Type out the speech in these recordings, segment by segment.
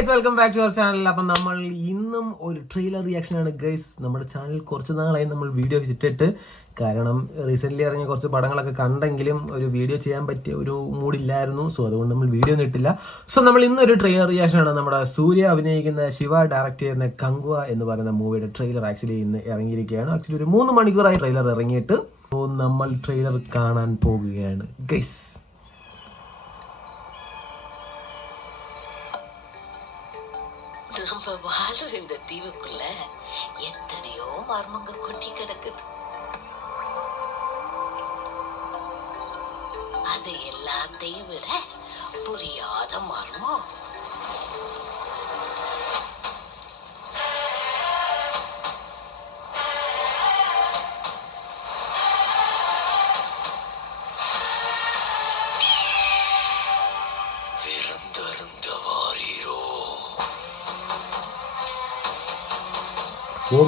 Guys, welcome back to our channel. അപ്പം നമ്മൾ ഇന്നും ഒരു ട്രെയിലർ റിയാക്ഷൻ ആണ് ഗൈസ്. നമ്മുടെ ചാനൽ കുറച്ച് നാളായി നമ്മൾ വീഡിയോ ഇട്ടിട്ട്, കാരണം റീസെന്റ് ഇറങ്ങിയ കുറച്ച് പടങ്ങളൊക്കെ കണ്ടെങ്കിലും ഒരു വീഡിയോ ചെയ്യാൻ പറ്റിയ ഒരു മൂഡില്ലായിരുന്നു. സോ അതുകൊണ്ട് നമ്മൾ വീഡിയോ ഒന്നും ഇട്ടില്ല. സോ നമ്മൾ ഇന്നൊരു ട്രെയിലർ റിയാക്ഷൻ ആണ്. നമ്മുടെ സൂര്യ അഭിനയിക്കുന്ന, ശിവ ഡയറക്ട് ചെയ്യുന്ന കങ്കുവ എന്ന് പറയുന്ന മൂവിയുടെ ട്രെയിലർ ആക്ച്വലി ഇന്ന് ഇറങ്ങിയിരിക്കുകയാണ്. ആക്ച്വലി ഒരു 3 മണിക്കൂറായി ട്രെയിലർ ഇറങ്ങിയിട്ട്. സോ നമ്മൾ ട്രെയിലർ കാണാൻ പോകുകയാണ് ഗൈസ്. நம்ம வாழ்ற இந்த தீவுக்குள்ள எத்தனையோ மர்மங்க கொட்டி கிடக்குது. அது எல்லாத்தையும் விட புரியாத மர்மம்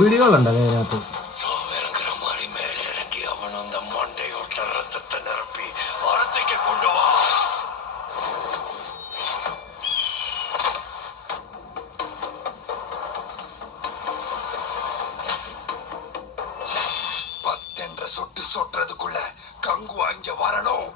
വീഡിയോകളുണ്ട് അതിനകത്ത്. சொட்டு சொட்டுறதுக்குள்ள கங்குவா இங்க வரணும்.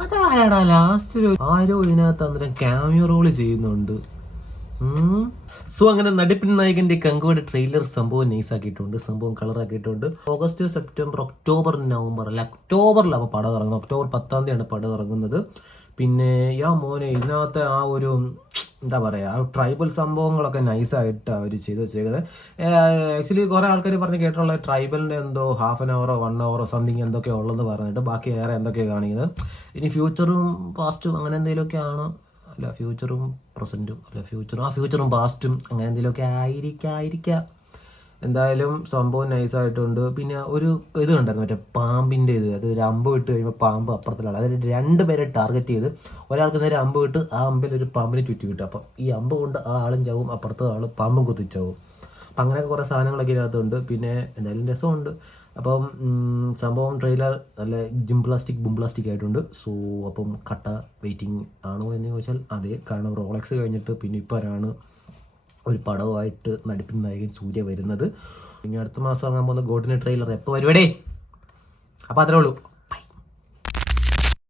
അതാരാടാ ലാസ്റ്റ് ആരോ ഇതിനകത്ത് അന്നേരം ക്യാമിയോ റോള് ചെയ്യുന്നുണ്ട്. സോ അങ്ങനെ നടിപ്പിൻ നായകന്റെ കങ്കുവയുടെ ട്രെയിലർ സംഭവം നൈസാക്കിയിട്ടുണ്ട്, സംഭവം കളറാക്കിയിട്ടുണ്ട്. ഓഗസ്റ്റ്, സെപ്റ്റംബർ, ഒക്ടോബർ, നവംബർ അല്ല ഒക്ടോബറിലാണ് പടം ഇറങ്ങുന്നത്. ഒക്ടോബർ 10-ാം തീയതിയാണ് പടം ഇറങ്ങുന്നത്. പിന്നെ മോനെ ഇതിനകത്ത് ആ ഒരു എന്താ പറയുക, ആ ട്രൈബൽ സംഭവങ്ങളൊക്കെ നൈസായിട്ട് അവർ ചെയ്ത് വെച്ചേക്കുന്നത്. ആക്ച്വലി കുറേ ആൾക്കാർ പറഞ്ഞ് കേട്ടുള്ള ട്രൈബലിൻ്റെ എന്തോ ഹാഫ് ആൻ അവറോ 1 hour സംതിങ് എന്തൊക്കെയോ ഉള്ളതെന്ന് പറഞ്ഞിട്ട് ബാക്കി വേറെ എന്തൊക്കെയാണ് കാണിക്കുന്നത്. ഇനി ഫ്യൂച്ചറും പാസ്റ്റും അങ്ങനെ എന്തെങ്കിലുമൊക്കെ ആണ്. അല്ല ഫ്യൂച്ചറും പ്രസൻറ്റും അല്ല ഫ്യൂച്ചറും പാസ്റ്റും അങ്ങനെ എന്തെങ്കിലുമൊക്കെ ആയിരിക്കാം. എന്തായാലും സംഭവം നൈസായിട്ടുണ്ട്. പിന്നെ ഒരു ഇത് കണ്ടായിരുന്നു, മറ്റേ പാമ്പിൻ്റെ ഇത്. അത് ഒരു അമ്പ് വിട്ട് കഴിയുമ്പോൾ പാമ്പ് അപ്പുറത്തിലാണ്. അതിൽ 2 പേരെ ടാർഗറ്റ് ചെയ്ത് ഒരാൾക്ക് നേരെ അമ്പ് വിട്ട് ആ അമ്പിൽ ഒരു പാമ്പിനെ ചുറ്റി കിട്ടും. അപ്പം ഈ അമ്പ് കൊണ്ട് ആ ആളും ചാവും, അപ്പുറത്തെ ആൾ പാമ്പും കുത്തിച്ചാവും. അപ്പം അങ്ങനെയൊക്കെ കുറേ സാധനങ്ങളൊക്കെ ഇതിനകത്തുണ്ട്. പിന്നെ എന്തായാലും രസമുണ്ട്. അപ്പം സംഭവം ട്രെയിലർ നല്ല ബുംബ്ലാസ്റ്റിക് ആയിട്ടുണ്ട്. സോ അപ്പം കട്ട വെയിറ്റിംഗ് ആണോ എന്ന് ചോദിച്ചാൽ അതെ. കാരണം റോളക്സ് കഴിഞ്ഞിട്ട് പിന്നെ ഇപ്പോഴാണ് ഒരു പടവുമായിട്ട് നടിപ്പിൻ നായകൻ സൂര്യ വരുന്നത്. ഇനി അടുത്ത മാസം ഇറങ്ങാൻ പോകുന്ന ഗോഡിൻ്റെ ട്രെയിലർ എപ്പോൾ വരുവടേ? അപ്പോൾ അത്രേ ഉള്ളൂ.